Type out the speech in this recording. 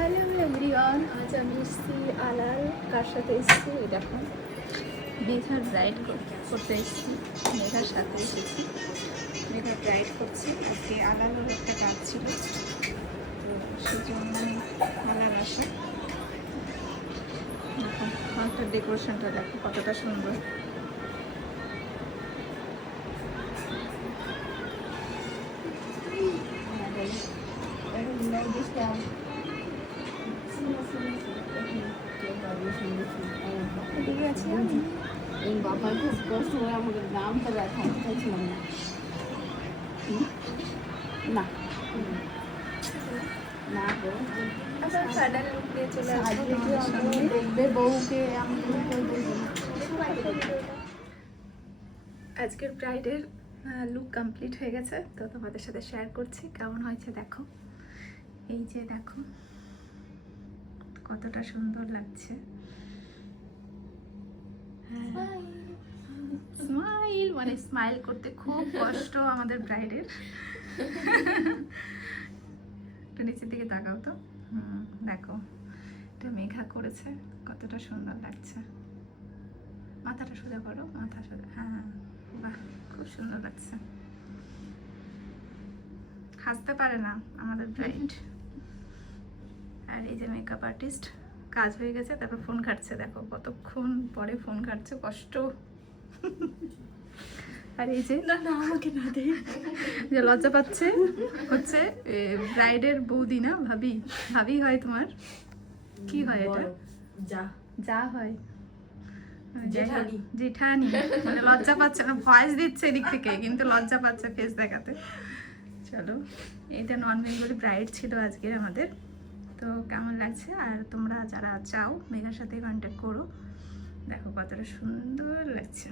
Hello everyone, আজ আমি এসেছি আলাল। কার সাথে এসেছি দেখো, মেঘার ব্রাইড করতে এসেছি। মেঘার সাথে এসেছি, মেঘার ব্রাইড করছি। আজকে আলালের একটা কাজ ছিল, তো সেই জন্য আলাল আসে। দেখো হলটার ডেকোরেশনটা দেখো কতটা সুন্দর। বাবার খুব কষ্ট করে আমাদের নামটা দেখা চাইছিলাম না না গো, দেখবে বউকে আমি আজকের ব্রাইডের লুক কমপ্লিট হয়ে গেছে, তো তোমাদের সাথে শেয়ার করছি কেমন হয়েছে। দেখো, এই যে দেখো কতটা সুন্দর লাগছে। স্মাইল মানে স্মাইল করতে খুব কষ্ট আমাদের ব্রাইডের। একটু নিচের দিকে তাকাও তো। দেখো এটা মেঘা করেছে, কতটা সুন্দর লাগছে। মাথাটা সোজা করো, মাথা সোজা। হ্যাঁ, বাহ, খুব সুন্দর লাগছে। হাসতে পারে না আমাদের ব্রাইড। আর এই যে মেকআপ আর্টিস্ট কাজ হয়ে গেছে, তারপর ফোন কাটছে। দেখো কতক্ষণ পরে ফোন কাটছে, কষ্ট। আর এই যে না না আমাকে না দে, যে লজ্জা পাচ্ছে হচ্ছে ব্রাইডের বৌদি, না ভাবি। ভাবি হয় তোমার, কি হয় এটা? যা যা হয়, জেঠানি। জেঠানি। মানে লজ্জা পাচ্ছে না, ভয়েস দিচ্ছে এদিক থেকে, কিন্তু লজ্জা পাচ্ছে ফেস দেখাতে। চলো, এটা নন বেঙ্গলি ব্রাইড ছিল আজকের আমাদের। তো কেমন লাগছে? আর তোমরা যারা চাও মেঘার সাথে কন্ট্যাক্ট করো। দেখো কতটা সুন্দর লাগছে।